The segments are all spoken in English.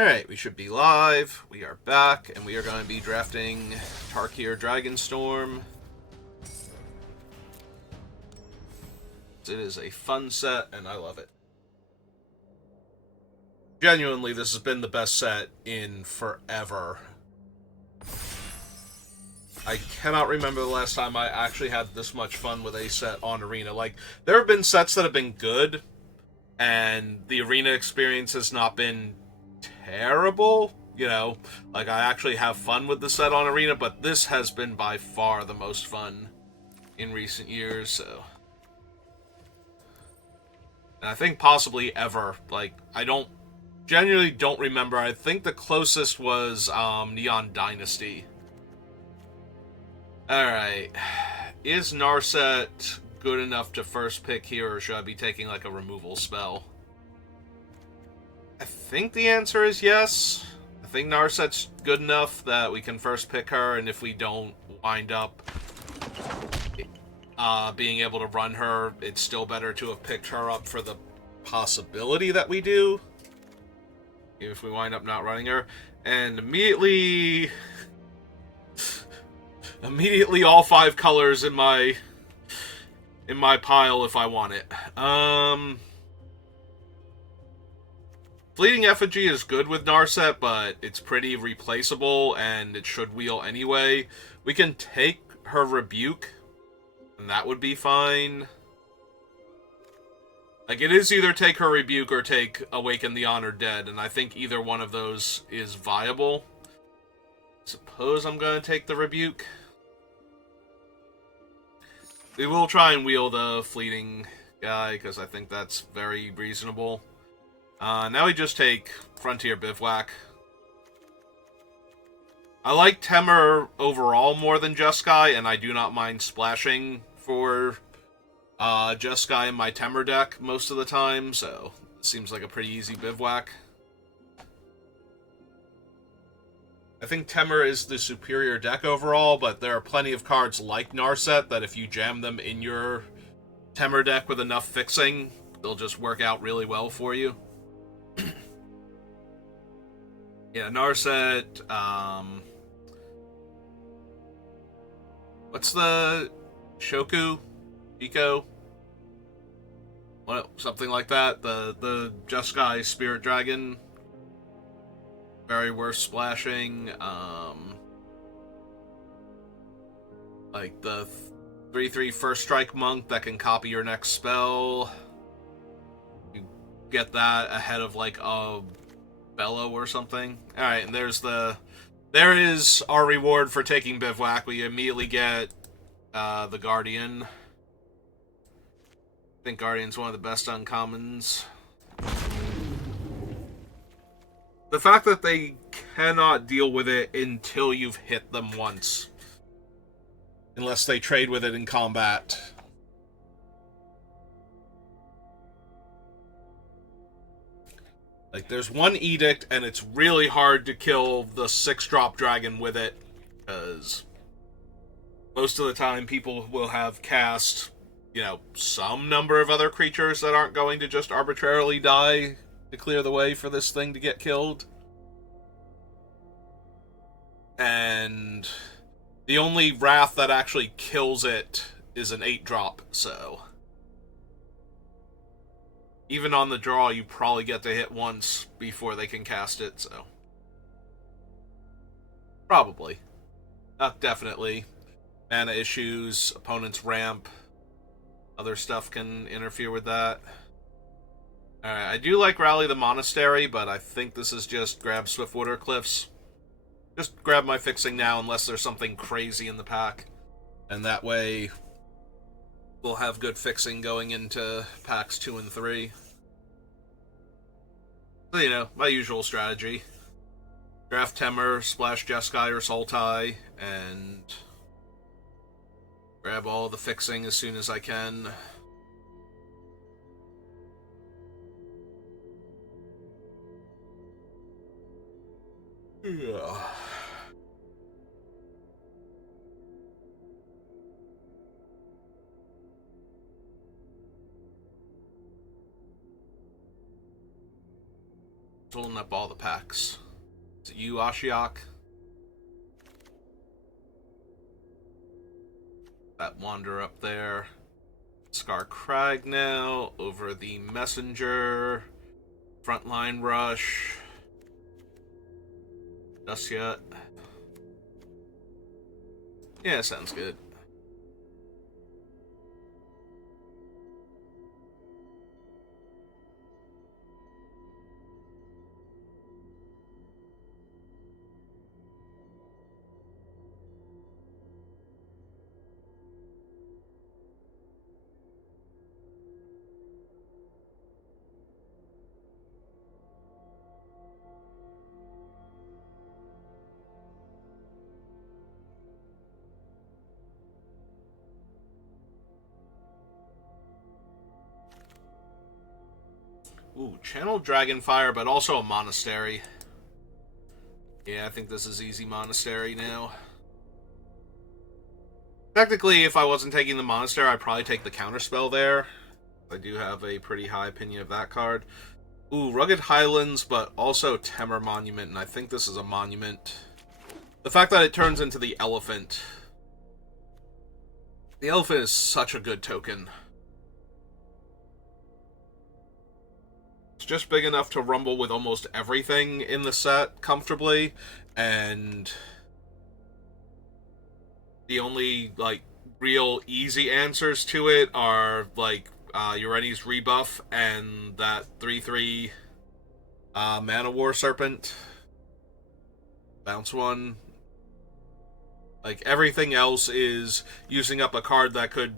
Alright, we should be live. We are back, and we are going to be drafting Tarkir Dragonstorm. It is a fun set, and I love it. Genuinely, this has been the best set in forever. I cannot remember the last time I actually had this much fun with a set on Arena. Like, there have been sets that have been good, and the Arena experience has not been terrible. You know, like, I actually have fun with the set on Arena, but this has been by far the most fun in recent years, so. And I think possibly ever. Like, I genuinely don't remember. I think the closest was Neon Dynasty. Alright. Is Narset good enough to first pick here, or should I be taking like a removal spell? I think the answer is yes. I think Narset's good enough that we can first pick her, and if we don't wind up being able to run her, it's still better to have picked her up for the possibility that we do. If we wind up not running her. And immediately all 5 colors in my pile if I want it. Fleeting Effigy is good with Narset, but it's pretty replaceable, and it should wheel anyway. We can take her Rebuke, and that would be fine. Like, it is either take her Rebuke or take Awaken the Honored Dead, and I think either one of those is viable. Suppose I'm going to take the Rebuke. We will try and wheel the Fleeting guy, because I think that's very reasonable. Now we just take Frontier Bivouac. I like Temur overall more than Jeskai, and I do not mind splashing for Jeskai in my Temur deck most of the time, so it seems like a pretty easy Bivouac. I think Temur is the superior deck overall, but there are plenty of cards like Narset that if you jam them in your Temur deck with enough fixing, they'll just work out really well for you. Yeah, Narset, what's the Shoku? Eco? Well, something like that. The Jeskai Spirit Dragon. Very worth splashing. Like the 3/3 First Strike Monk that can copy your next spell. You get that ahead of like a Bellow or something. Alright, and there is our reward for taking Bivouac. We immediately get the Guardian. I think Guardian's one of the best uncommons. The fact that they cannot deal with it until you've hit them once. Unless they trade with it in combat. Like, there's one edict, and it's really hard to kill the 6-drop dragon with it, because most of the time people will have cast, you know, some number of other creatures that aren't going to just arbitrarily die to clear the way for this thing to get killed. And the only Wrath that actually kills it is an 8-drop, so even on the draw, you probably get to hit once before they can cast it, so. Probably. Not definitely. Mana issues, opponent's ramp, other stuff can interfere with that. Alright, I do like Rally the Monastery, but I think this is just grab Swiftwater Cliffs. Just grab my fixing now unless there's something crazy in the pack. And that way, we'll have good fixing going into packs 2 and 3. So, you know, my usual strategy. Draft Temur, splash Jeskai or Sultai, and grab all the fixing as soon as I can. Yeah. Holding up all the packs. Is it you, Ashiok? That wander up there. Scar Crag now. Over the Messenger. Frontline Rush. Dusyat. Yeah, sounds good. Ooh, Channel Dragonfire, but also a Monastery. Yeah, I think this is easy Monastery now. Technically, if I wasn't taking the Monastery, I'd probably take the Counterspell there. I do have a pretty high opinion of that card. Ooh, Rugged Highlands, but also Temur Monument, and I think this is a Monument. The fact that it turns into the Elephant. The Elephant is such a good token. It's just big enough to rumble with almost everything in the set comfortably, and the only, like, real easy answers to it are, like, Ureni's Rebuff and that 3/3 Mana War Serpent. Bounce one. Like, everything else is using up a card that could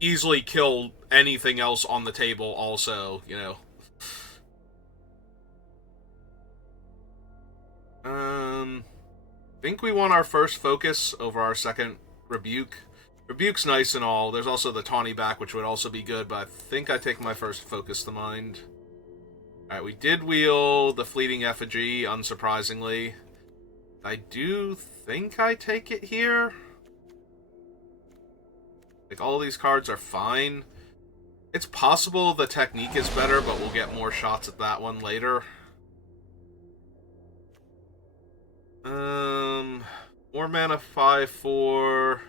easily kill anything else on the table also, you know. I think we want our first focus over our second Rebuke. Rebuke's nice and all. There's also the Tawny back, which would also be good, but I think I take my first focus to mind. Alright, we did wheel the Fleeting Effigy, unsurprisingly. I do think I take it here. Like, all these cards are fine. It's possible the technique is better, but we'll get more shots at that one later. More mana 5/4.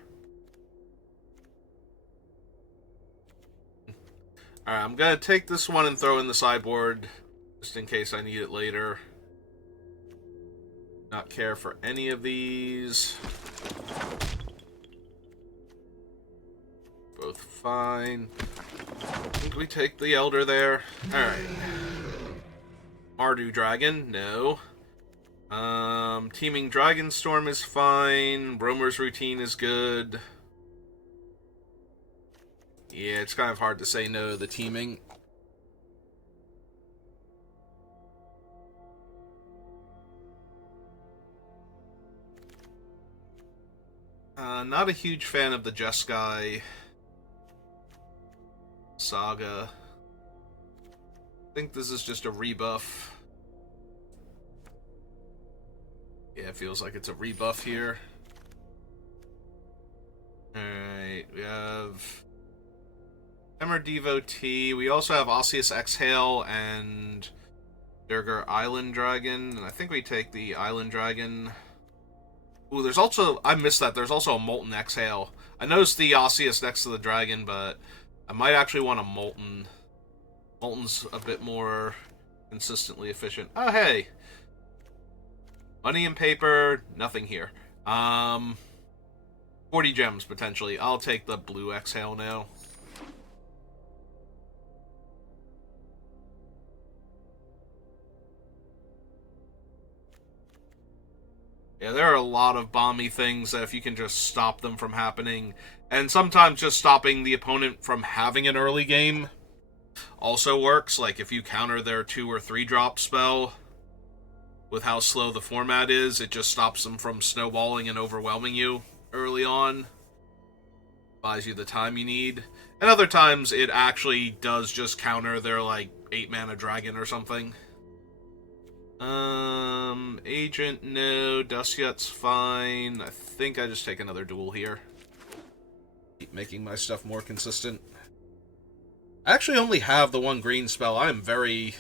Alright, I'm gonna take this one and throw in the sideboard, just in case I need it later. Not care for any of these. Both fine. I think we take the Elder there. Alright. Mardu Dragon, no. Teeming Dragonstorm is fine. Roamer's Routine is good. Yeah, it's kind of hard to say no to the teaming. Not a huge fan of the Jeskai saga. I think this is just a rebuff. Yeah, it feels like it's a rebuff here. Alright, we have Temur Devotee. We also have Osseous Exhale and Durgar Island Dragon. And I think we take the Island Dragon. Ooh, there's also... I missed that. There's also a Molten Exhale. I noticed the Osseous next to the Dragon, but I might actually want a Molten. Molten's a bit more consistently efficient. Oh, hey! Money and paper, nothing here. 40 gems, potentially. I'll take the blue Exhale now. Yeah, there are a lot of bomby things that if you can just stop them from happening, and sometimes just stopping the opponent from having an early game also works. Like, if you counter their 2 or 3 drop spell, with how slow the format is, it just stops them from snowballing and overwhelming you early on. Buys you the time you need. And other times, it actually does just counter their, like, 8 mana dragon or something. Agent, no. Dusyat's fine. I think I just take another duel here. Keep making my stuff more consistent. I actually only have the one green spell. I'm very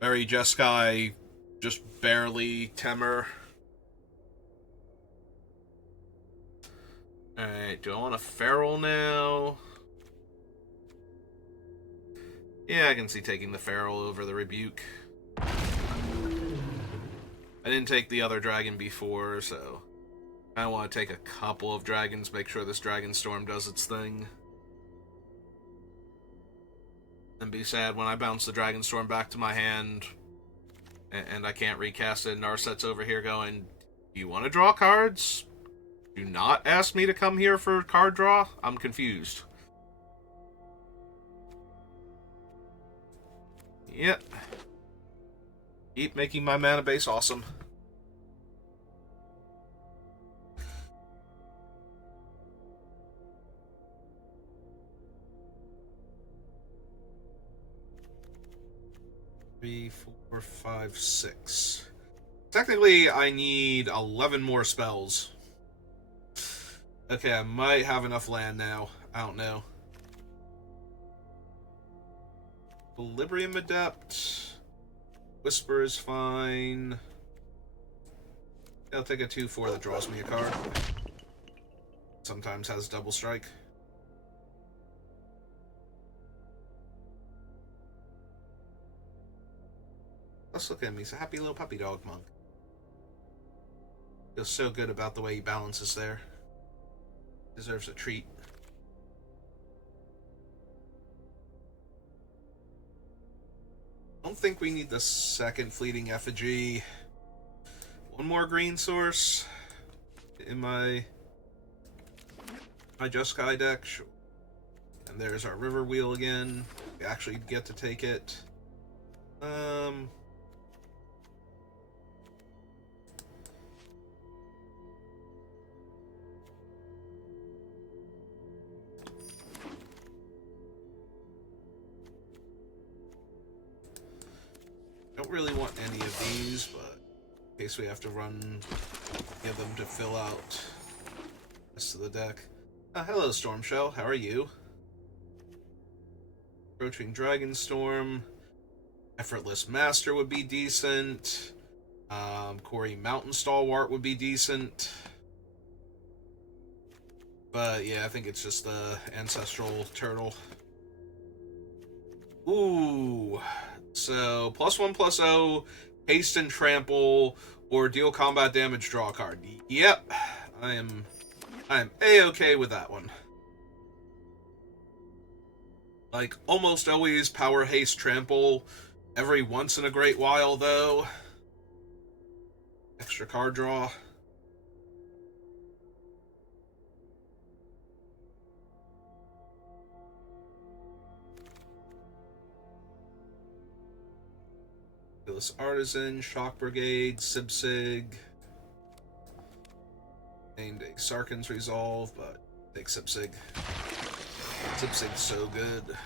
Very Jeskai, just barely Temer. Alright, do I want a Feral now? Yeah, I can see taking the Feral over the Rebuke. I didn't take the other dragon before, so I want to take a couple of dragons, make sure this Dragonstorm does its thing. And be sad when I bounce the Dragonstorm back to my hand and I can't recast it, and Narset's over here going, do you want to draw cards? Do not ask me to come here for card draw? I'm confused. Yep. Keep making my mana base awesome. Three, 4, 5, 6. Technically, I need 11 more spells. Okay, I might have enough land now. I don't know. Equilibrium Adept. Whisper is fine. I'll take a 2/4 that draws me a card. Sometimes has double strike. Let's look at him. He's a happy little puppy dog monk. Feels so good about the way he balances there. Deserves a treat. I don't think we need the second Fleeting Effigy. One more green source in my Jeskai deck. Sure. And there's our River Wheel again. We actually get to take it. Don't really want any of these, but in case we have to give them to fill out the rest of the deck. Hello, Stormshell. How are you? Approaching Dragonstorm. Effortless Master would be decent. Corey Mountain Stalwart would be decent. But yeah, I think it's just the Ancestral Turtle. Ooh. So, +1/+0, haste and trample, or deal combat damage, draw a card. Yep. I am A-okay with that one. Like, almost always power, haste, trample. Every once in a great while, though. Extra card draw. This Artisan, Shock Brigade, Sibsig. Named a Sarkhan's Resolve, but take Sibsig. Sibsig's so good.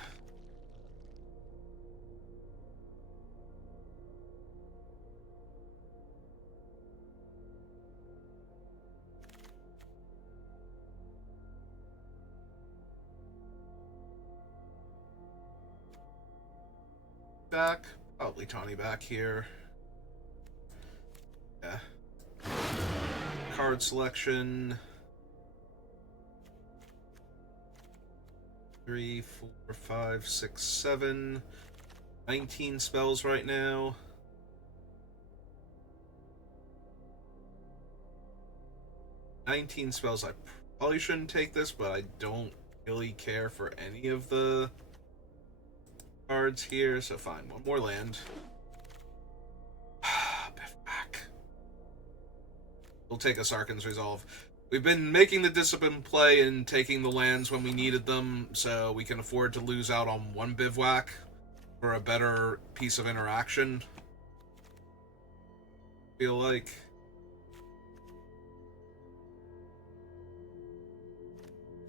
Back. Probably Tawny back here. Yeah. Card selection. 3, 4, 5, 6, 7. 19 spells right now. I probably shouldn't take this, but I don't really care for any of the cards here, so fine. One more land. Back. We'll take a Sarkhan's Resolve. We've been making the discipline play and taking the lands when we needed them, so we can afford to lose out on one Bivouac for a better piece of interaction. Feel like.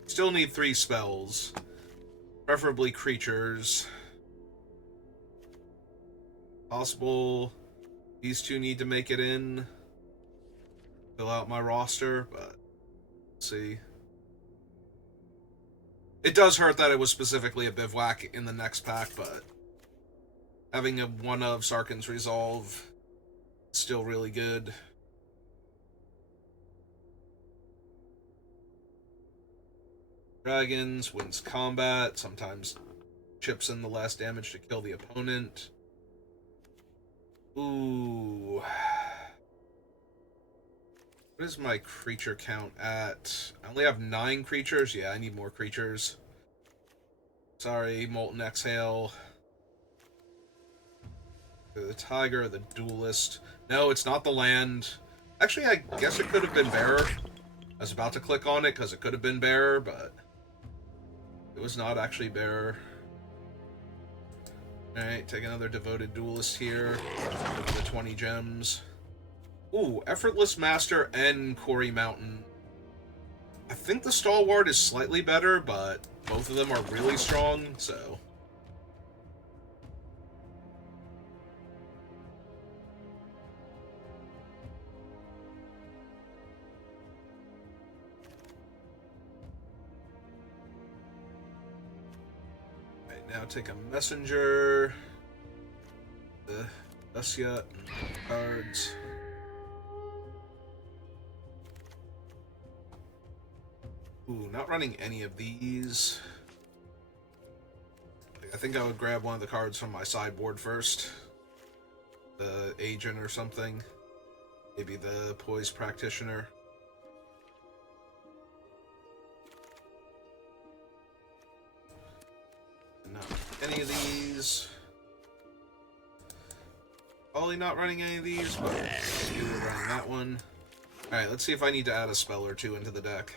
Still need 3 spells. Preferably creatures. Possible these 2 need to make it in. Fill out my roster, but let's see. It does hurt that it was specifically a Bivouac in the next pack, but Having a one of Sarkhan's Resolve is still really good. Dragons, wins combat, sometimes chips in the last damage to kill the opponent. Ooh. What is my creature count at? I only have 9 creatures. Yeah, I need more creatures. Sorry, Molten Exhale. The Tiger, the Duelist. No, it's not the land. Actually, I guess it could have been Bearer. I was about to click on it because it could have been Bearer, but it was not actually Bearer. Alright, take another Devoted Duelist here. The 20 gems. Ooh, Effortless Master and Quarry Mountain. I think the Stalwart is slightly better, but both of them are really strong, so... Alright, now take a Messenger. The Vessia and cards. Ooh, not running any of these. I think I would grab one of the cards from my sideboard first. The Agent or something. Maybe the Poise Practitioner. Not any of these. Probably not running any of these, but maybe we're running that one. Alright, let's see if I need to add a spell or two into the deck.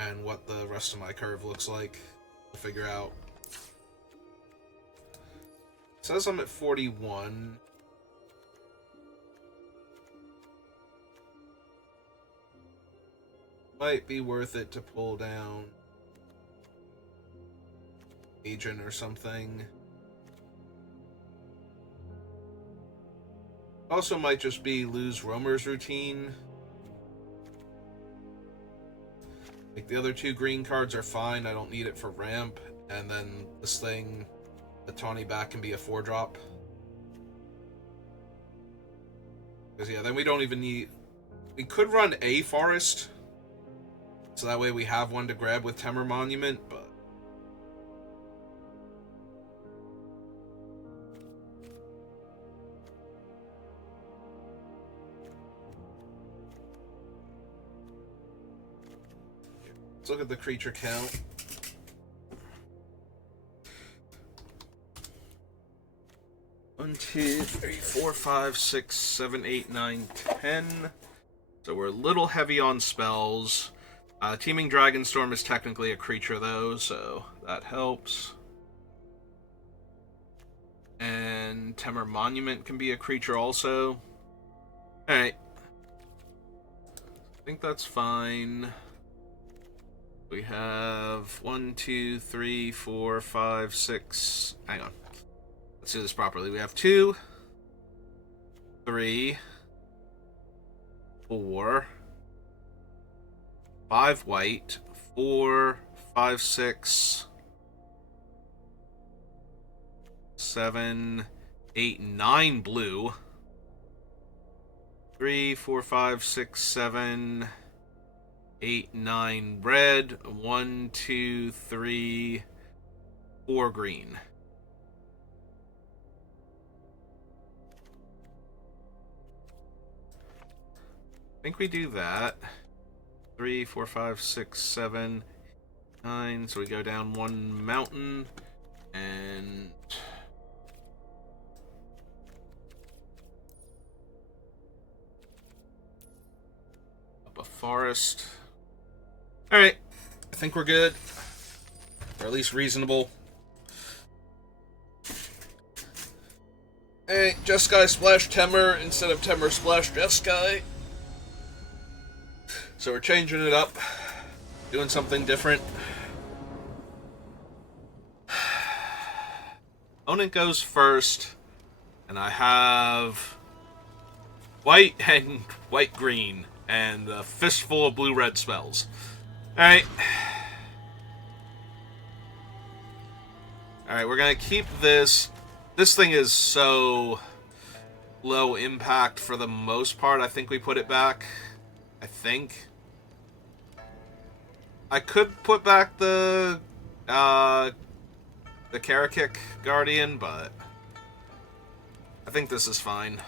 And what the rest of my curve looks like to figure out. It says I'm at 41. Might be worth it to pull down Agent or something. Also might just be lose Roamer's Routine. Like, the other 2 green cards are fine, I don't need it for ramp, and then this thing, the Tawny back can be a 4-drop. Because, yeah, then we don't even need... We could run a Forest, so that way we have one to grab with Temur Monument, but... Let's look at the creature count. One, 2, 3, 4, 5, 6, 7, 8, 9, 10. So we're a little heavy on spells. Teeming Dragonstorm is technically a creature though, so that helps. And Temur Monument can be a creature also. Alright. I think that's fine. We have 1, 2, 3, 4, 5, 6. Hang on. Let's do this properly. We have 2, 3, 4, 5 white, 4, 5, 6, 7, 8, 9 blue. 3, 4, 5, 6, 7, 8, 9 red. 1, 2, 3, 4 green. I think we do that. 3, 4, 5, 6, 7, 9. So we go down 1 mountain and up a forest. Alright, I think we're good. Or at least reasonable. Hey, Jeskai Splash Temur instead of Temur Splash Jeskai. So we're changing it up. Doing something different. Opponent goes first. And I have white and white-green. And a fistful of blue-red spells. Alright. Alright, we're gonna keep this This thing is so low impact for the most part. I think we put it back. I think. I could put back the Karakik Guardian, but I think this is fine.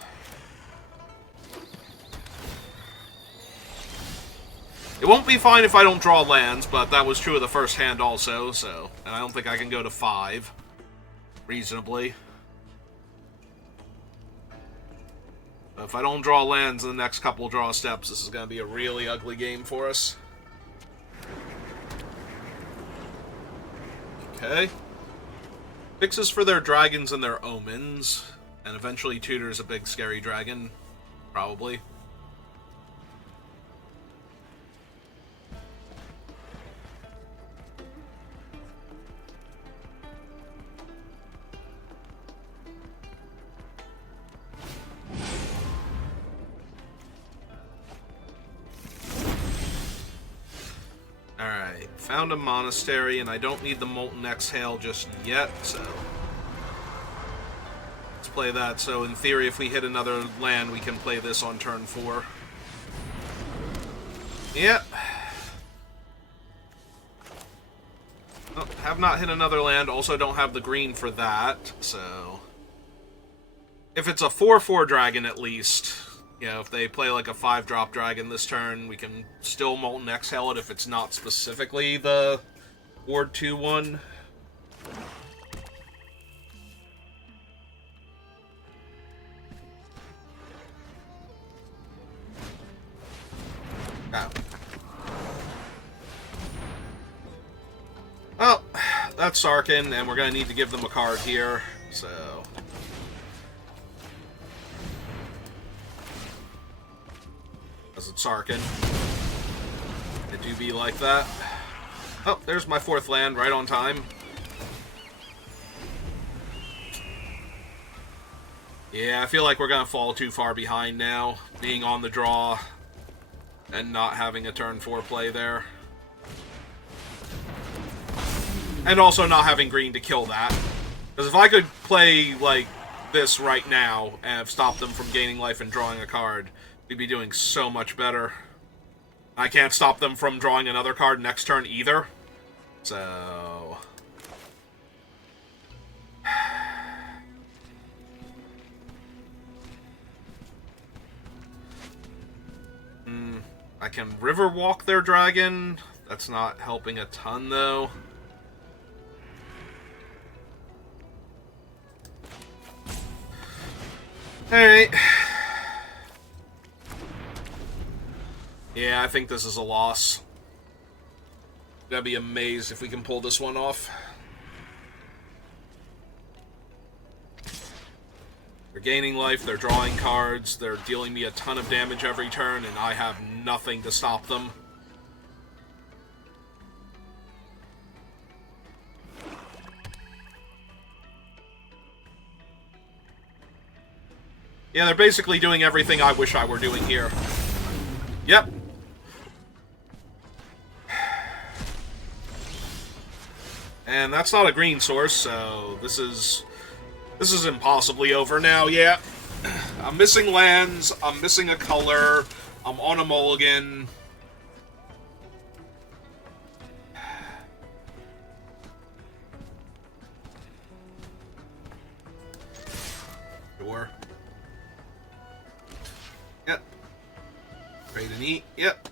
It won't be fine if I don't draw lands, but that was true of the first hand also, so... And I don't think I can go to 5, reasonably. But if I don't draw lands in the next couple draw steps, this is going to be a really ugly game for us. Okay. Fixes for their dragons and their omens, and eventually tutors a big scary dragon, probably. Alright, found a monastery, and I don't need the Molten Exhale just yet, so... Let's play that, so in theory, if we hit another land, we can play this on turn 4. Yep. Oh, have not hit another land, also don't have the green for that, so... If it's a 4/4 dragon, at least... You know, if they play like a 5-drop dragon this turn, we can still Molten Exhale it if it's not specifically the Ward 2/1. Oh. Well, that's Sarkin, and we're going to need to give them a card here, so... As it's Sarkin. It do be like that. Oh, there's my 4th land, right on time. Yeah, I feel like we're gonna fall too far behind now, being on the draw and not having a turn 4 play there. And also not having green to kill that. Because if I could play, like, this right now and have stopped them from gaining life and drawing a card, we'd be doing so much better. I can't stop them from drawing another card next turn either. So... I can Riverwalk their dragon. That's not helping a ton, though. Alright. Yeah, I think this is a loss. I'd be amazed if we can pull this one off. They're gaining life, they're drawing cards, they're dealing me a ton of damage every turn, and I have nothing to stop them. Yeah, they're basically doing everything I wish I were doing here. Yep. And that's not a green source, so this is impossibly over now, yeah. I'm missing lands, I'm missing a color, I'm on a mulligan. Sure. Yep. Trade and eat, yep.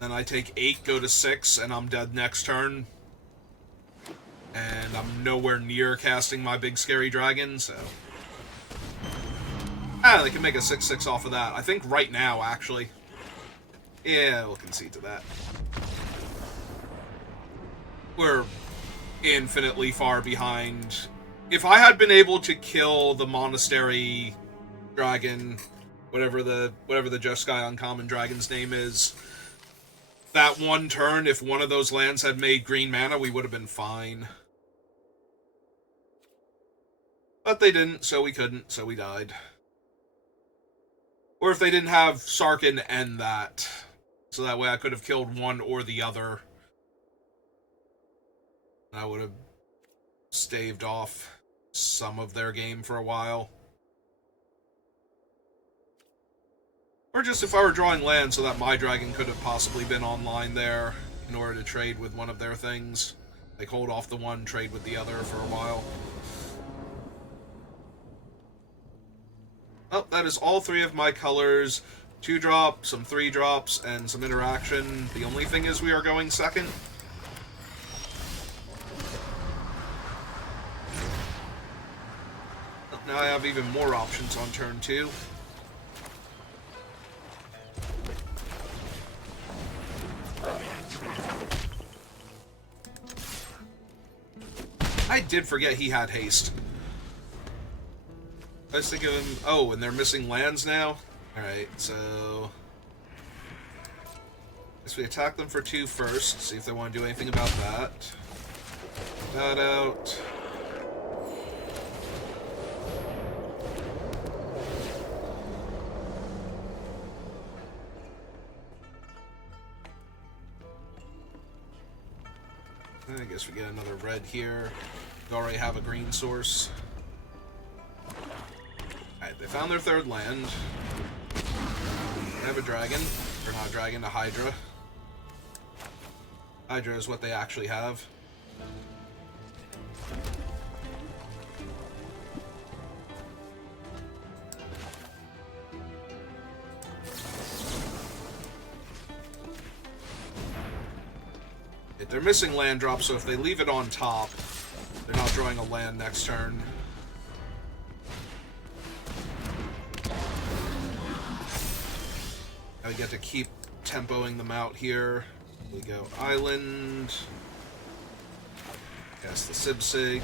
Then I take 8, go to 6, and I'm dead next turn. And I'm nowhere near casting my big scary dragon, so... They can make a 6/6 off of that. I think right now, actually. Yeah, we'll concede to that. We're infinitely far behind. If I had been able to kill the Monastery Dragon, whatever the Jeskai Uncommon Dragon's name is... That one turn, if one of those lands had made green mana, we would have been fine. But they didn't, so we couldn't, so we died. Or if they didn't have Sarkin end that. So that way I could have killed one or the other I would have staved off some of their game for a while. Or just if I were drawing land so that my dragon could have possibly been online there in order to trade with one of their things. Like, hold off the one, trade with the other for a while. Oh, that is all three of my colors. 2-drop, some 3-drops, and some interaction. The only thing is we are going second. Now I have even more options on turn 2. I did forget he had haste. I was thinking of him... Oh, and they're missing lands now? Alright, so... Guess we attack them for 2 first, see if they want to do anything about that. That out. I guess we get another red here. We already have a green source. Alright, they found their 3rd land. They have a dragon. Or not a dragon, a Hydra. Hydra is what they actually have. They're missing land drops, so if they leave it on top, they're not drawing a land next turn. Now we get to keep tempoing them out here. We go island. Cast the Sibsig.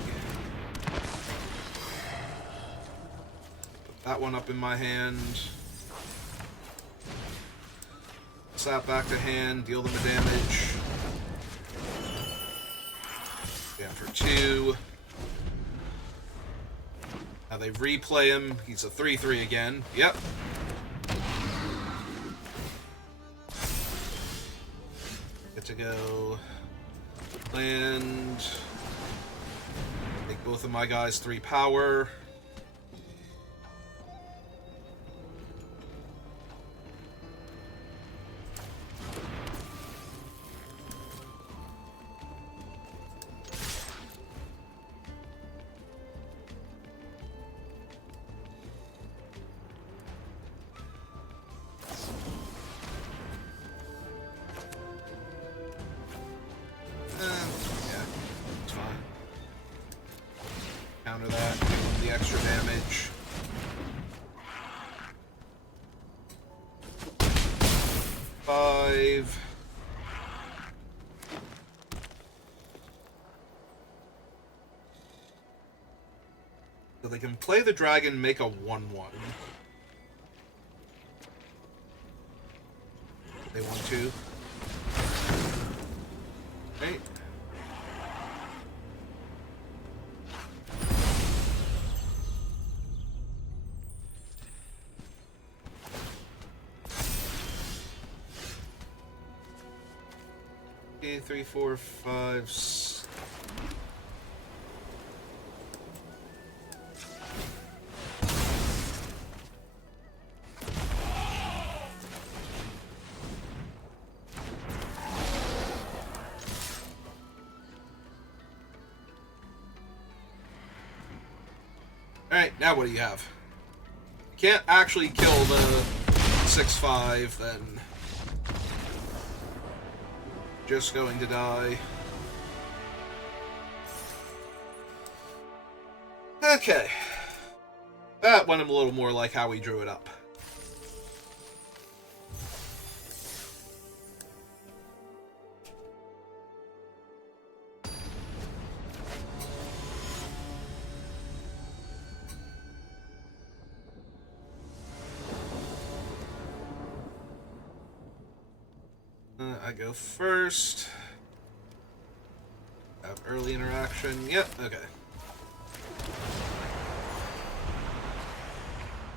Put that one up in my hand. Slap back to hand, deal them a damage. Down for 2. Now they replay him. He's a 3/3 again. Yep. Get to go land. Make both of my guys 3 power. Counter that, the extra damage. Five. So they can play the dragon, make a 1/1. They want to. Right. Okay, 3, 4, 5. Alright, now what do you have? You can't actually kill the 6/5, then just going to die. Okay. That went a little more like how we drew it up. I go first. Have early interaction. Yep, okay.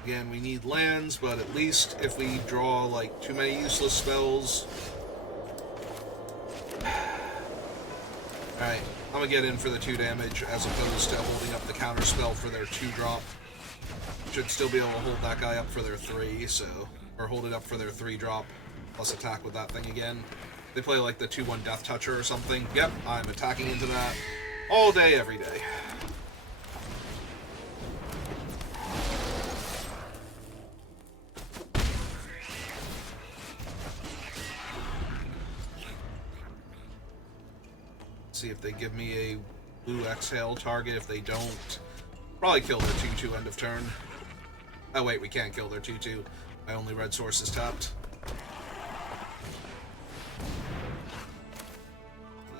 Again, we need lands, but at least if we draw, like, too many useless spells... Alright, I'm gonna get in for the 2 damage as opposed to holding up the counter spell for their 2-drop. Should still be able to hold that guy up for their 3, so... Or hold it up for their 3-drop, plus attack with that thing again. They play like the 2-1 Death Toucher or something. Yep, I'm attacking into that all day, every day. See if they give me a blue exhale target. If they don't, probably kill their 2-2 end of turn. Oh wait, we can't kill their 2-2. My only red source is tapped.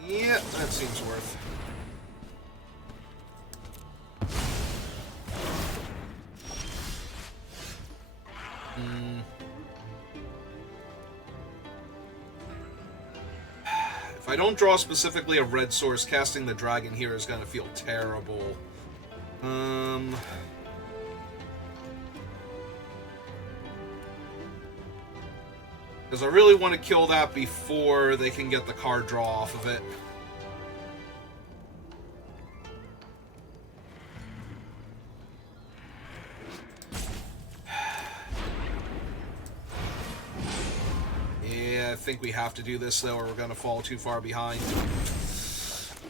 Yeah, that seems worth. If I don't draw specifically a red source, casting the dragon here is gonna feel terrible. Because I really want to kill that before they can get the card draw off of it. Yeah, I think we have to do this, though, or we're going to fall too far behind.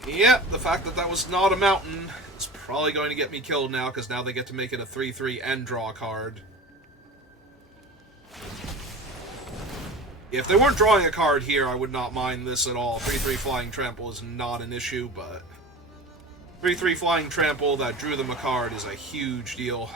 Yeah, the fact that that was not a mountain is probably going to get me killed now, because now they get to make it a 3-3 and draw a card. If they weren't drawing a card here, I would not mind this at all. 3-3 Flying Trample is not an issue, but 3-3 Flying Trample that drew them a card is a huge deal.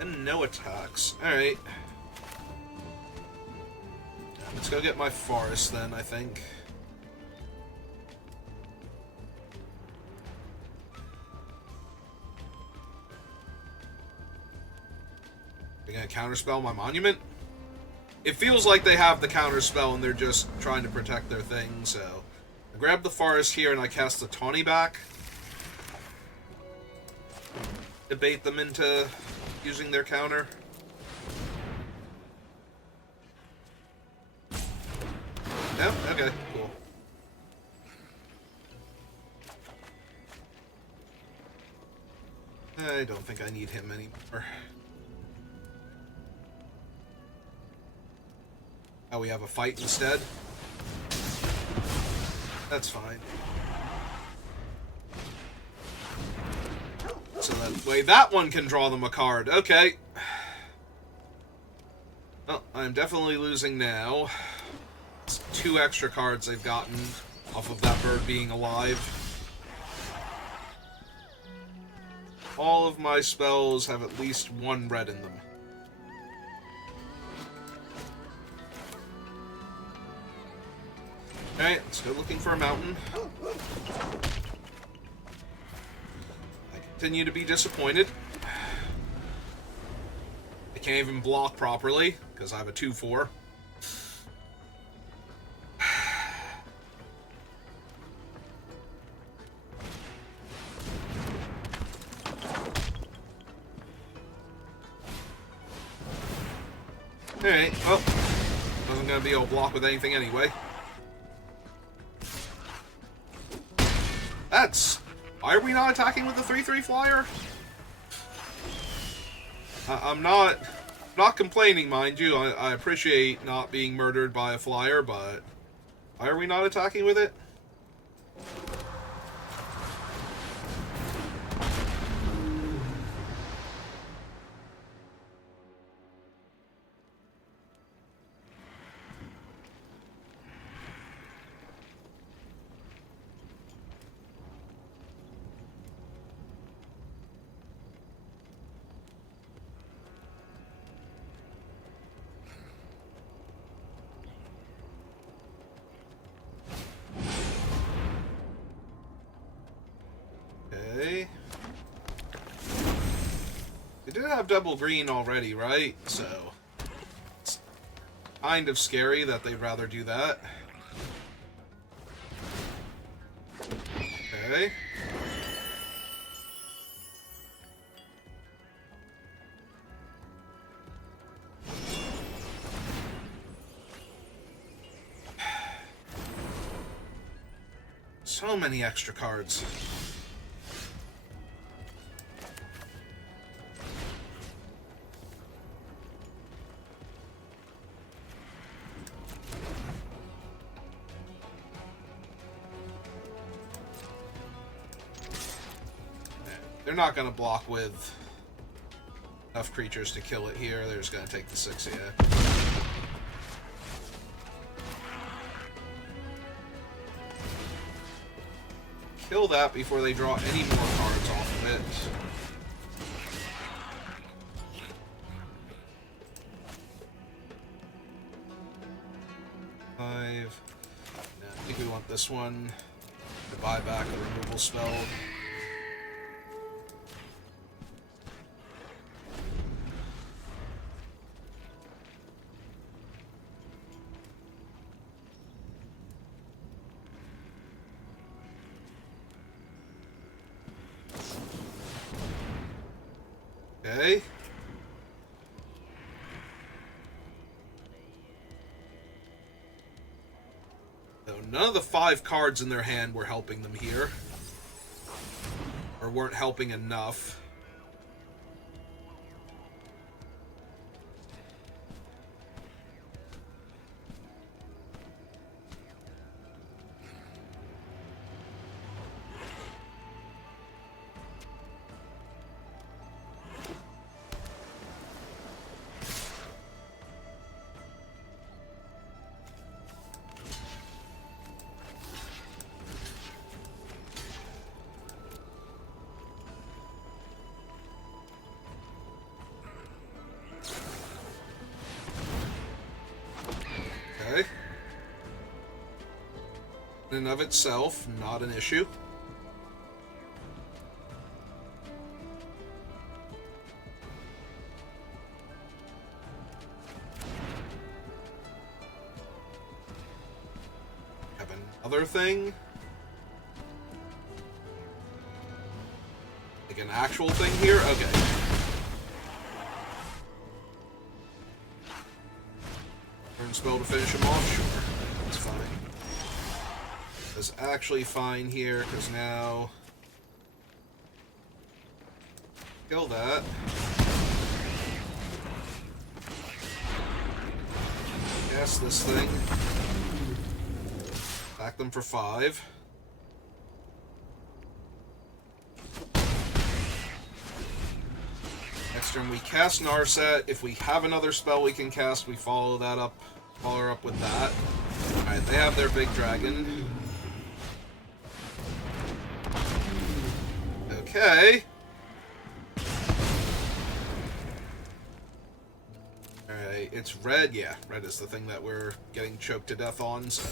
And no attacks. Alright. Let's go get my forest then, I think. They're gonna counterspell my monument? It feels like they have the counterspell and they're just trying to protect their thing, so... I grab the forest here and I cast the Tawny back. Debate them into using their counter. No? Okay, cool. I don't think I need him anymore. Oh, we have a fight instead? That's fine. So that way that one can draw them a card. Okay. Well, I'm definitely losing now. It's 2 extra cards they've gotten off of that bird being alive. All of my spells have at least 1 red in them. Alright, let's go looking for a mountain. I continue to be disappointed. I can't even block properly, because I have a 2-4. Alright, well, wasn't going to be able to block with anything anyway. Why are we not attacking with the 3-3 flyer? I'm not complaining, mind you. I appreciate not being murdered by a flyer, but why are we not attacking with it? Okay. They did have double green already, right? So it's kind of scary that they'd rather do that. Okay. So many extra cards. They're not going to block with enough creatures to kill it here. They're just going to take the 6, yeah. Kill that before they draw any more cards off of it. Five. No, I think we want this one to buy back a removal spell. Okay. So none of the 5 cards in their hand were helping them here. Or weren't helping enough. Okay. In and of itself, not an issue. Have another thing. Like an actual thing here? Okay. Spell to finish him off? Sure. That's fine. That's actually fine here, because now... Kill that. Cast this thing. Attack them for 5. Next turn we cast Narset. If we have another spell we can cast, we follow that up. Follow her up with that. Alright, they have their big dragon. Okay. Alright, it's red. Yeah, red is the thing that we're getting choked to death on, so...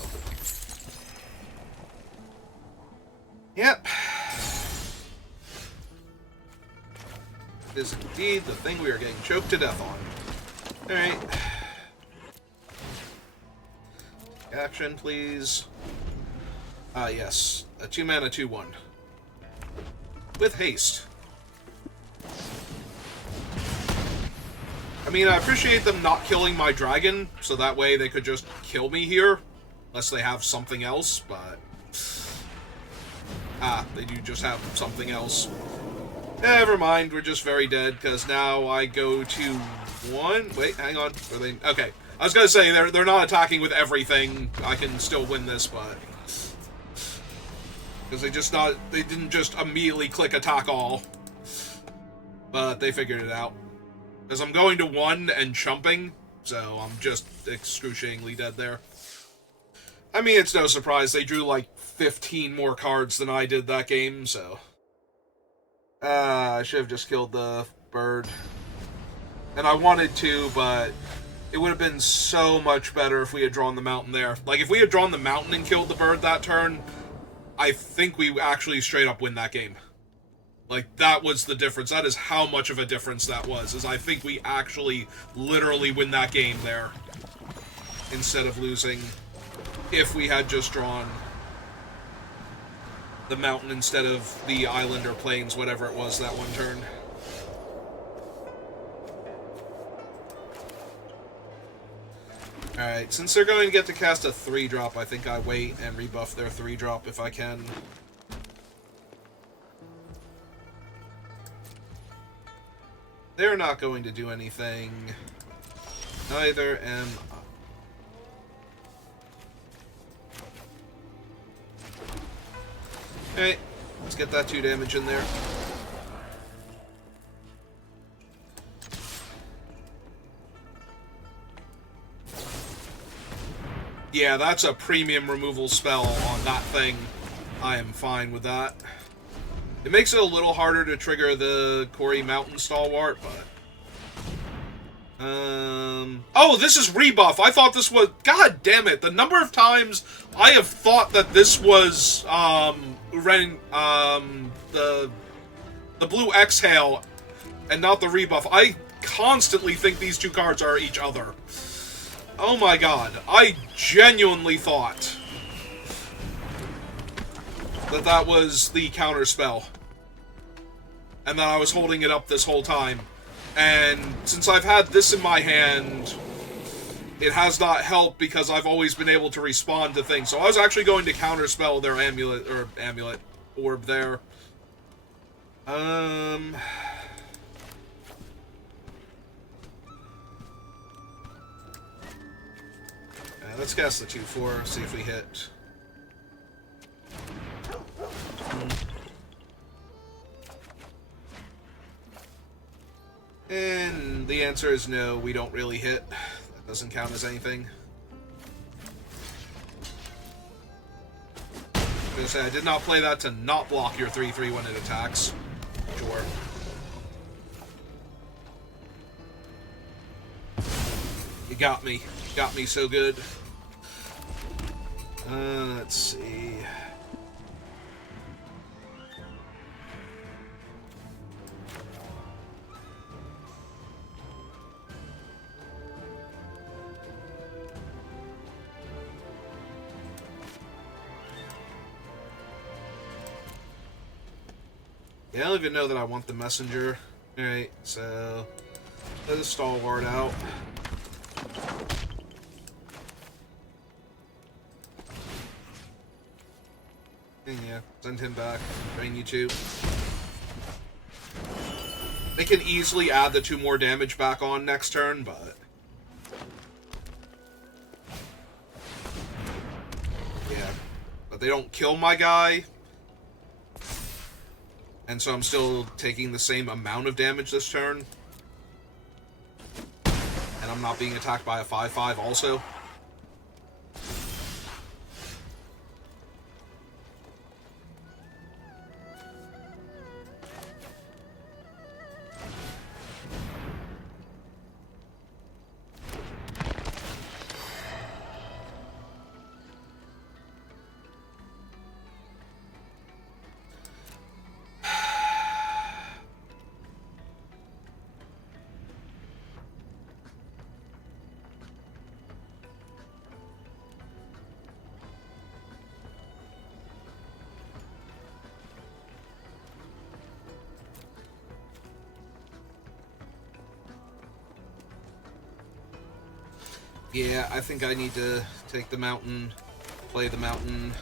Yep. It is indeed the thing we are getting choked to death on. Alright. Action, please. Ah, yes. A 2-mana 2/1. With haste. I mean, I appreciate them not killing my dragon, so that way they could just kill me here. Unless they have something else, but... Ah, they do just have something else. Never mind, we're just very dead, because now I go to 1... Wait, hang on. Are they... Okay. I was gonna say, they're not attacking with everything. I can still win this, but... Because they didn't just immediately click attack all. But they figured it out. Because I'm going to 1 and chumping, so I'm just excruciatingly dead there. I mean, it's no surprise. They drew like 15 more cards than I did that game, so... I should have just killed the bird. And I wanted to, but... It would have been so much better if we had drawn the mountain there. Like, if we had drawn the mountain and killed the bird that turn, I think we actually straight up win that game. Like, that was the difference. That is how much of a difference that was, is I think we actually literally win that game there. Instead of losing, if we had just drawn the mountain instead of the island or plains, whatever it was that one turn. Alright, since they're going to get to cast a 3-drop, I think I wait and rebuff their 3-drop if I can. They're not going to do anything. Neither am I. Alright, let's get that 2 damage in there. Yeah, that's a premium removal spell on that thing. I am fine with that. It makes it a little harder to trigger the Quarry Mountain Stalwart, but... Oh, this is rebuff! I thought this was... God damn it! The number of times I have thought that this was, the Blue Exhale, and not the rebuff. I constantly think these 2 cards are each other. Oh my god, I genuinely thought that that was the counter spell. And that I was holding it up this whole time. And since I've had this in my hand, it has not helped because I've always been able to respond to things. So I was actually going to counter spell their amulet orb there. Let's cast the 2/4, see if we hit. And the answer is no, we don't really hit. That doesn't count as anything. I was gonna say, I did not play that to not block your 3/3 when it attacks. Sure. You got me. You got me so good. Let's see. Yeah, I don't even know that I want the messenger. Alright, so let the stalwart out. And yeah, send him back. Drain you 2. They can easily add the 2 more damage back on next turn, but... yeah. But they don't kill my guy. And so I'm still taking the same amount of damage this turn. And I'm not being attacked by a 5/5 also. Yeah, I think I need to take the mountain, play the mountain.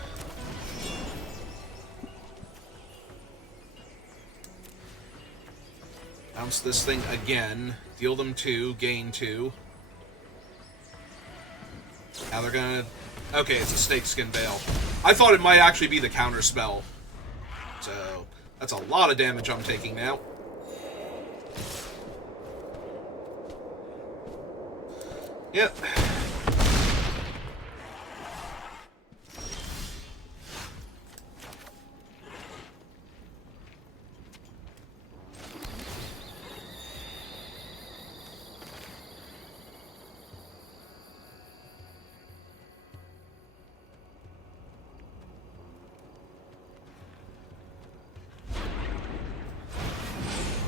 Bounce this thing again, deal them 2, gain 2. Now they're gonna... okay, it's a snakeskin veil. I thought it might actually be the counter spell. So, that's a lot of damage I'm taking now. Yep.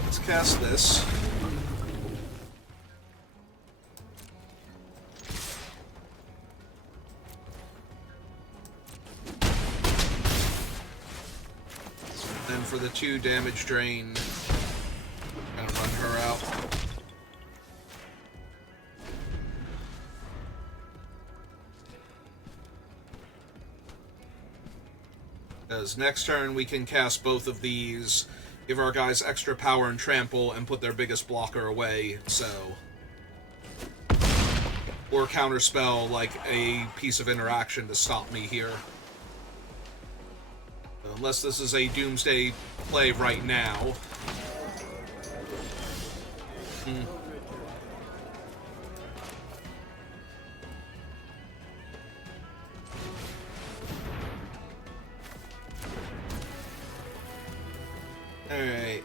Let's cast this. For the 2 damage drain, I'm gonna run her out. Because next turn we can cast both of these, give our guys extra power and trample, and put their biggest blocker away, so... Or counterspell, like, a piece of interaction to stop me here. So unless this is a Doomsday play right now... Alright.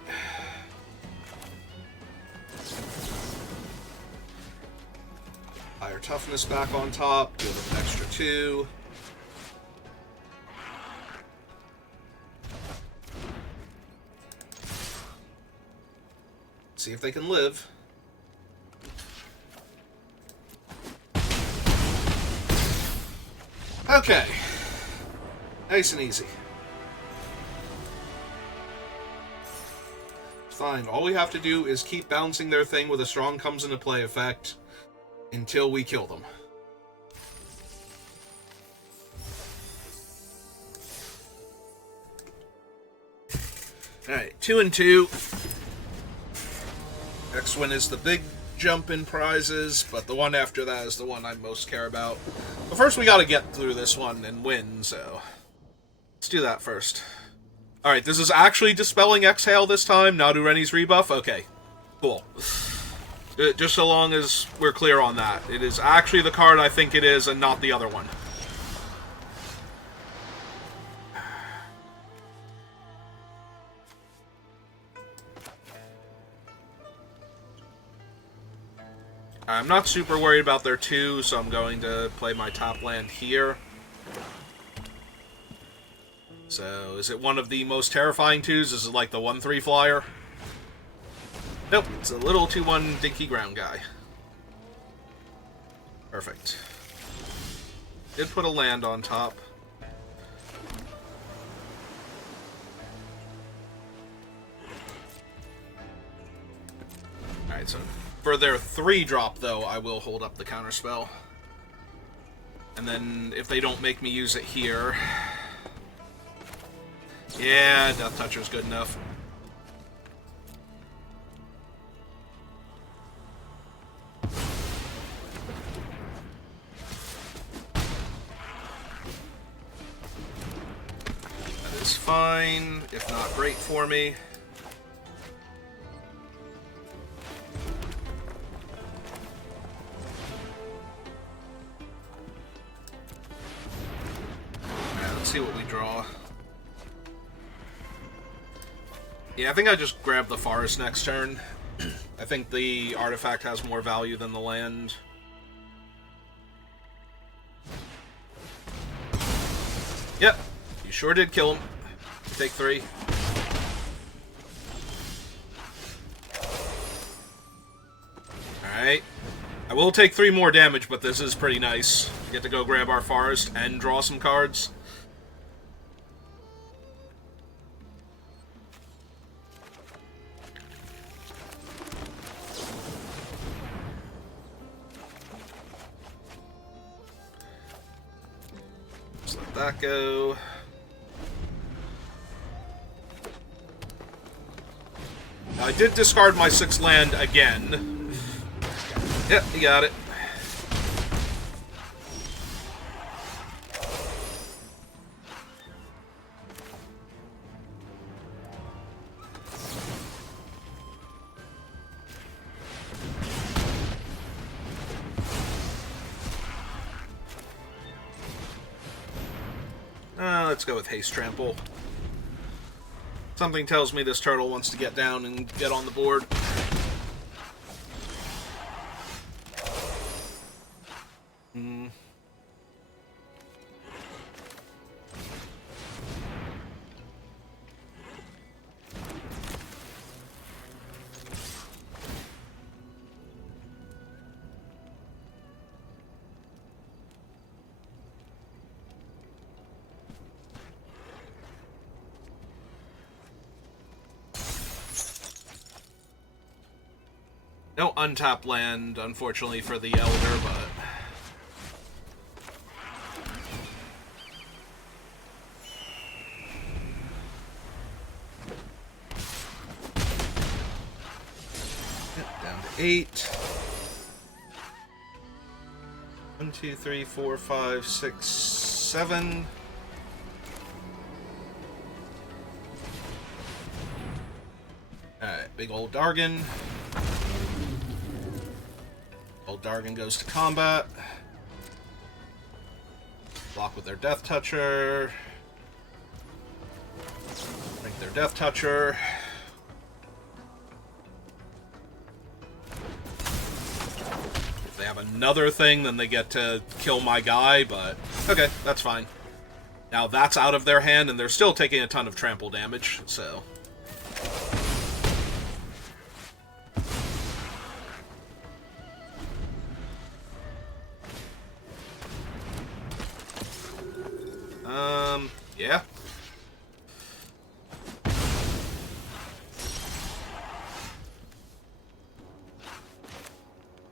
Higher toughness back on top, give them an extra 2. See if they can live. Okay. Nice and easy. Fine. All we have to do is keep bouncing their thing with a strong comes into play effect until we kill them. Alright, 2 and 2. Next one is the big jump in prizes, but the one after that is the one I most care about. But first we gotta get through this one and win, so let's do that first. Alright, this is actually Dispelling Exhale this time, not Ureni's rebuff? Okay, cool. Just so long as we're clear on that. It is actually the card I think it is and not the other one. I'm not super worried about their 2, so I'm going to play my top land here. So, is it one of the most terrifying 2s? Is it like the 1/3 flyer? Nope, it's a little 2/1 dinky ground guy. Perfect. Did put a land on top. Alright, so for their 3-drop, though, I will hold up the counterspell. And then, if they don't make me use it here... Yeah, Death Toucher's good enough. That is fine, if not great for me. Alright, let's see what we draw. Yeah, I think I just grab the forest next turn. I think the artifact has more value than the land. Yep, you sure did kill him. Take 3. Alright. I will take 3 more damage, but this is pretty nice. We get to go grab our forest and draw some cards. That go. I did discard my 6th land again. Yep, you got it. Let's go with Haste Trample. Something tells me this turtle wants to get down and get on the board. No untapped land, unfortunately, for the Elder, but... 8. 1, 2, 3, 4, 5, 6, 7. Alright, big old Dargon. Old Dargon goes to combat. Block with their Death Toucher. Break their Death Toucher. If they have another thing, then they get to kill my guy, but okay, that's fine. Now that's out of their hand, and they're still taking a ton of trample damage, so... yeah.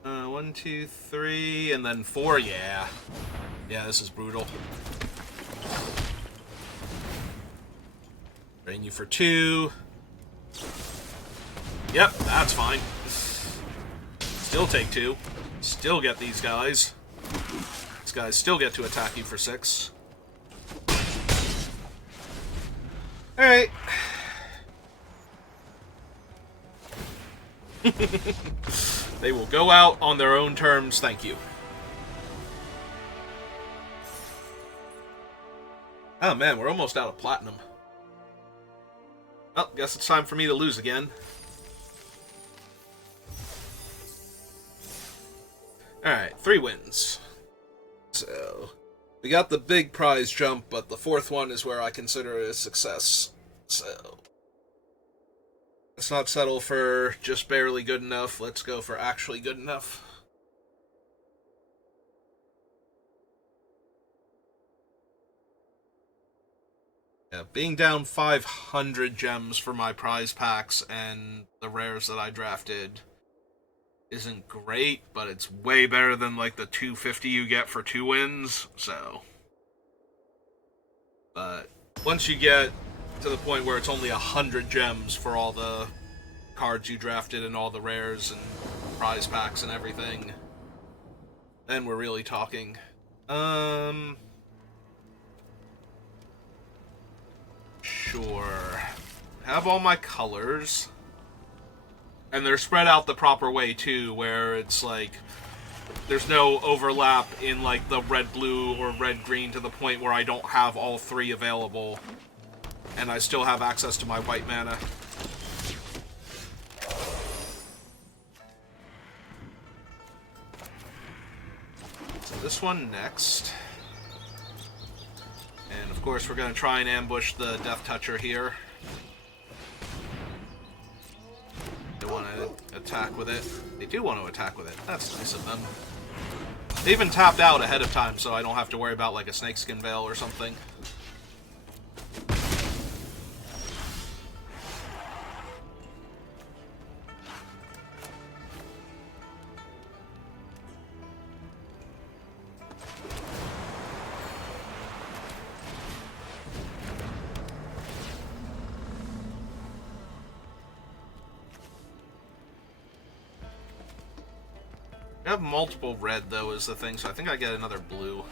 1, 2, 3, and then 4, yeah. Yeah, this is brutal. Drain you for 2. Yep, that's fine. Still take 2. Still get these guys. These guys still get to attack you for 6. Alright. They will go out on their own terms, thank you. Oh man, we're almost out of platinum. Well, guess it's time for me to lose again. Alright, 3 wins. So... we got the big prize jump, but the 4th one is where I consider it a success. So, let's not settle for just barely good enough. Let's go for actually good enough. Yeah, being down 500 gems for my prize packs and the rares that I drafted isn't great, but it's way better than like the 250 you get for 2 wins, so. But once you get to the point where it's only 100 gems for all the cards you drafted and all the rares and prize packs and everything, then we're really talking. Sure. Have all my colors. And they're spread out the proper way, too, where it's like, there's no overlap in, like, the red-blue or red-green to the point where I don't have all 3 available. And I still have access to my white mana. So this one next. And, of course, we're going to try and ambush the Death Toucher here. They want to attack with it. They do want to attack with it. That's nice of them. They even tapped out ahead of time, so I don't have to worry about like a snakeskin veil or something. I have multiple red, though, is the thing, so I think I get another blue.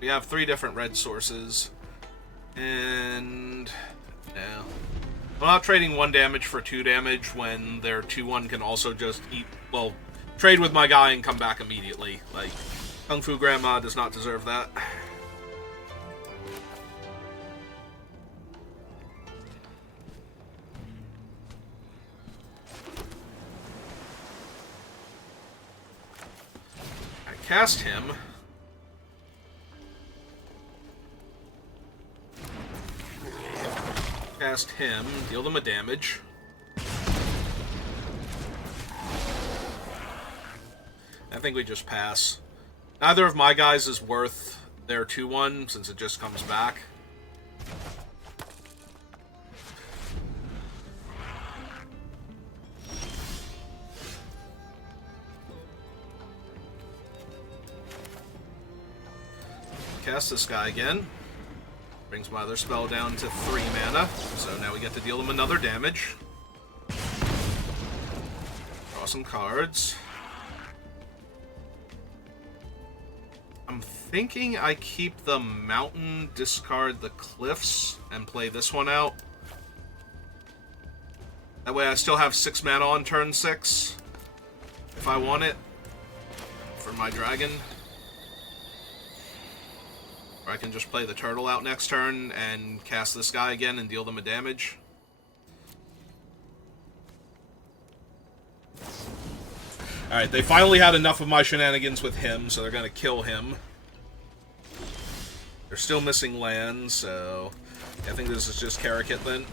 We have 3 different red sources. And... yeah. I'm not trading 1 damage for 2 damage when their 2-1 can also just eat... well, trade with my guy and come back immediately. Like, Kung Fu Grandma does not deserve that. Cast him. Cast him. Deal them a damage. I think we just pass. Neither of my guys is worth their 2-1 since it just comes back. Cast this guy again. Brings my other spell down to 3 mana. So now we get to deal him another damage. Draw Draw some cards. I'm thinking I keep the mountain, discard the cliffs, and play this one out. That way I still have 6 mana on turn 6, if I want it, for my dragon. Or I can just play the turtle out next turn and cast this guy again and deal them a damage. Alright, they finally had enough of my shenanigans with him, so they're gonna kill him. They're still missing lands, so I think this is just Karakit then.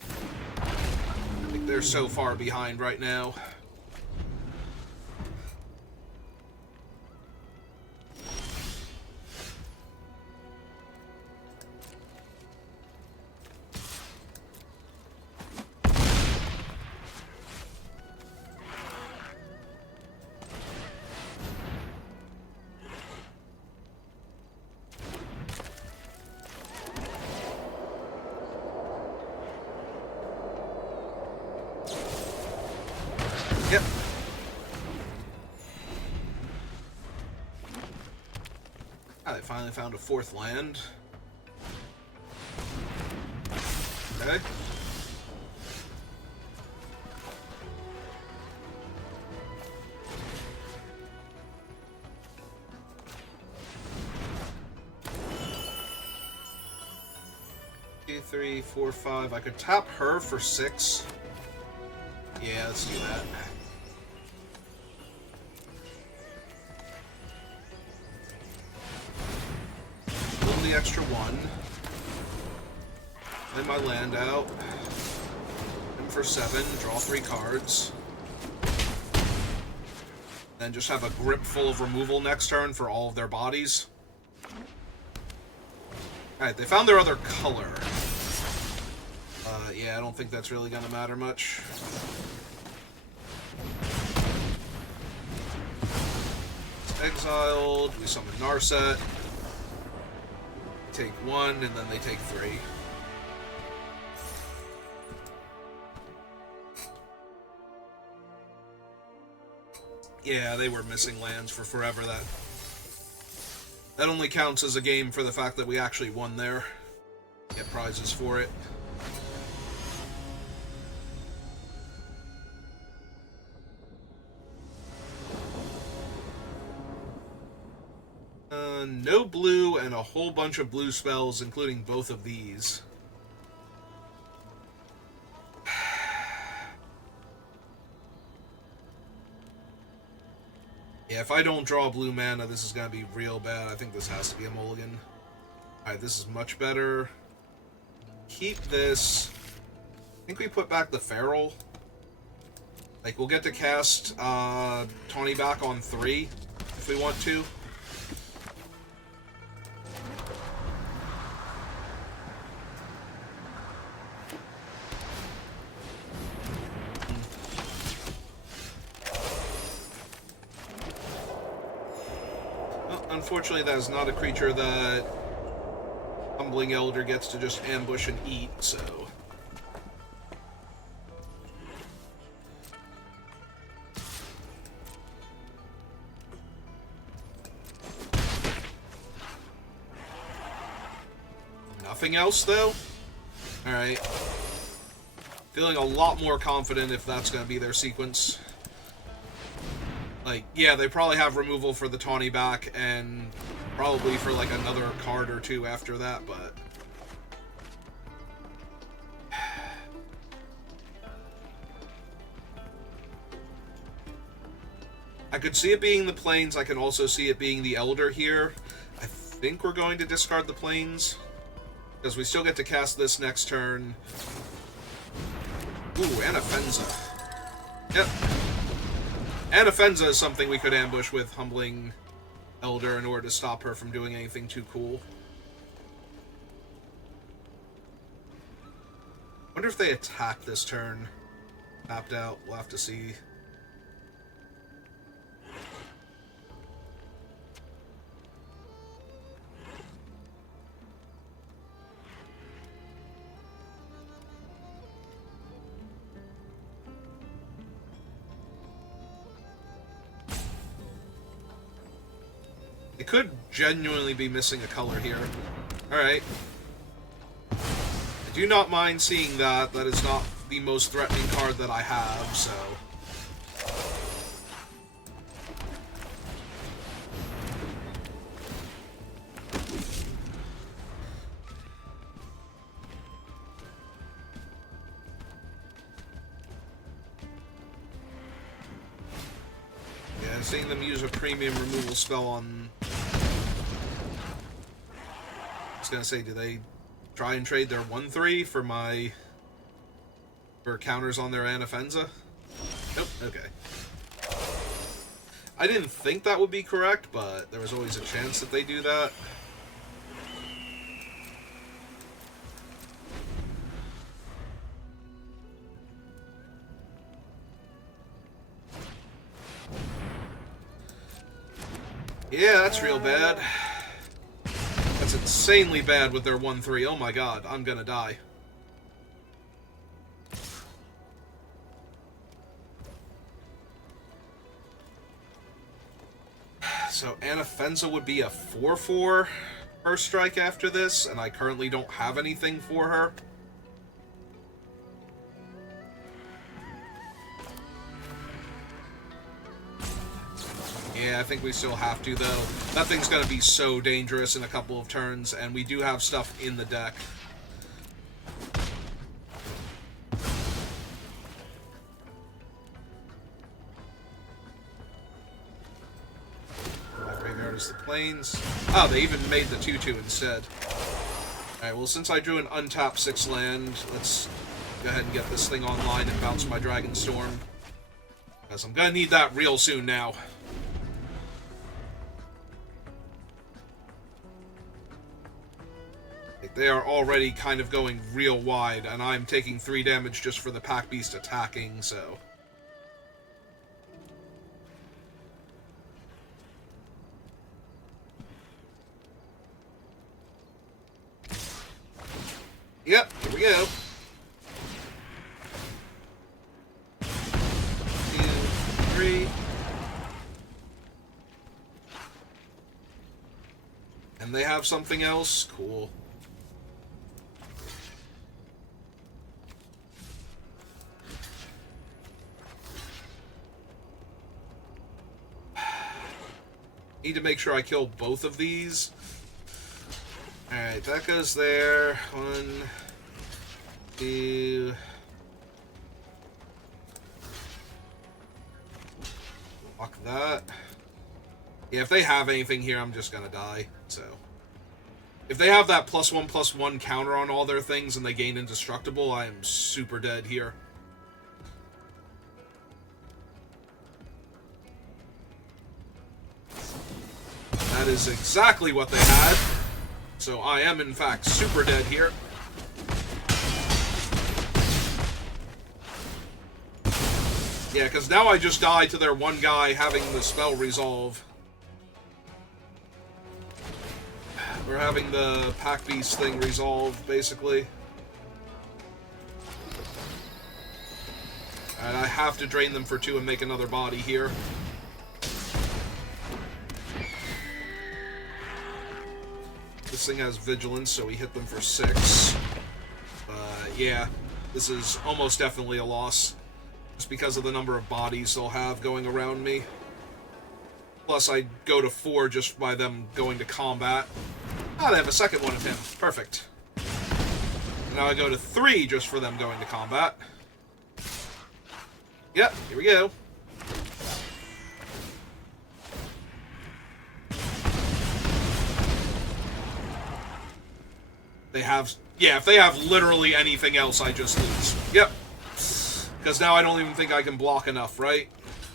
I think they're so far behind right now. Yep. They finally found a 4th land. Okay. Two, 3, 4, 5. I could tap her for 6. Yeah, let's do that. Build the extra 1. Play my land out. Him for 7. Draw 3 cards. Then just have a grip full of removal next turn for all of their bodies. Alright, they found their other color. Yeah, I don't think that's really gonna matter much. Exiled, we summon Narset. Take 1, and then they take 3. Yeah, they were missing lands for forever. That only counts as a game for the fact that we actually won there. Get prizes for it. No blue and a whole bunch of blue spells, including both of these. Yeah, if I don't draw blue mana, this is going to be real bad. I think this has to be a mulligan. Alright, this is much better. Keep this. I think we put back the Feral. Like, we'll get to cast Tawny back on 3 if we want to. Unfortunately, that is not a creature that Humbling Elder gets to just ambush and eat, so... Nothing else, though? Alright. Feeling a lot more confident if that's going to be their sequence. Like, yeah, they probably have removal for the Tawny back, and probably for, like, another card or 2 after that, but... I could see it being the Plains, I can also see it being the Elder here. I think we're going to discard the Plains, because we still get to cast this next turn. Ooh, and a Fenza. Yep. And a Fenza is something we could ambush with Humbling Elder in order to stop her from doing anything too cool. Wonder if they attack this turn. Tapped out, we'll have to see. It could genuinely be missing a color here. Alright. I do not mind seeing that. That is not the most threatening card that I have, so... Yeah, seeing them use a premium removal spell on... I was gonna say, do they try and trade their 1-3 for my... for counters on their Anafenza? Nope, okay. I didn't think that would be correct, but there was always a chance that they do that. Yeah, that's real bad. That's insanely bad with their 1-3. Oh my god, I'm gonna die. So Anafenza would be a 4-4 first strike after this, and I currently don't have anything for her. Yeah, I think we still have to, though. That thing's going to be so dangerous in a couple of turns, and we do have stuff in the deck. My graveyard is the plains. Oh, they even made the 2-2 instead. Alright, well, since I drew an untapped 6 land, let's go ahead and get this thing online and bounce my Dragonstorm. Because I'm going to need that real soon now. They are already kind of going real wide, and I'm taking 3 damage just for the Pack Beast attacking, so... Yep, here we go. 2, 3... And they have something else? Cool. Need to make sure I kill both of these. Alright, that goes there. 1, 2. Fuck that. Yeah, if they have anything here, I'm just gonna die, so. If they have that +1/+1 counter on all their things and they gain indestructible, I am super dead here. That is exactly what they had. So I am, in fact, super dead here. Yeah, because now I just die to their one guy having the spell resolve. We're having the Pack Beast thing resolve, basically. And I have to drain them for 2 and make another body here. This thing has vigilance, so we hit them for 6. Yeah, this is almost definitely a loss. Just because of the number of bodies they'll have going around me. Plus, I go to 4 just by them going to combat. Ah, they have a second one of him. Perfect. And now I go to 3 just for them going to combat. Yep, here we go. They have... Yeah, if they have literally anything else, I just lose. Yep. Because now I don't even think I can block enough, right?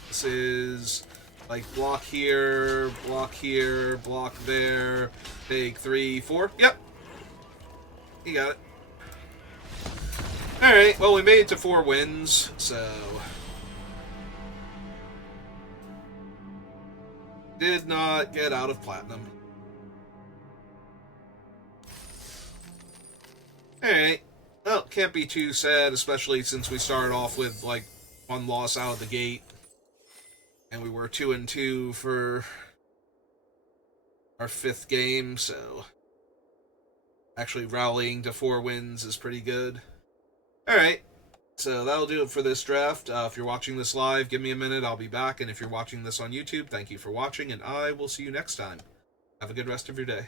This is... like, block here, block there, take 3, 4. Yep. You got it. Alright, well, we made it to 4 wins, so... Did not get out of Platinum. Alright. Well, can't be too sad, especially since we started off with, like, 1 loss out of the gate. And we were 2-2 for our 5th game, so actually rallying to 4 wins is pretty good. Alright, so that'll do it for this draft. If you're watching this live, give me a minute, I'll be back, and if you're watching this on YouTube, thank you for watching, and I will see you next time. Have a good rest of your day.